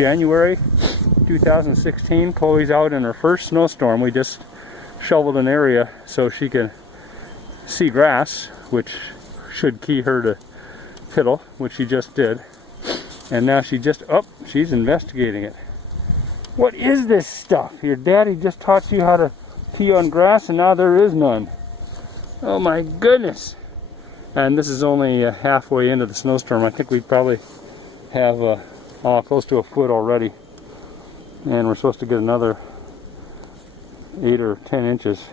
January 2016. Chloe's out in her first snowstorm. We just shoveled an area so she can see grass, which should key her to fiddle, which she just did. And now she's investigating it. What is this stuff? Your daddy just taught you how to pee on grass and now there is none. Oh my goodness. And this is only halfway into the snowstorm. I think we probably have close to a foot already. And we're supposed to get another 8 or 10 inches.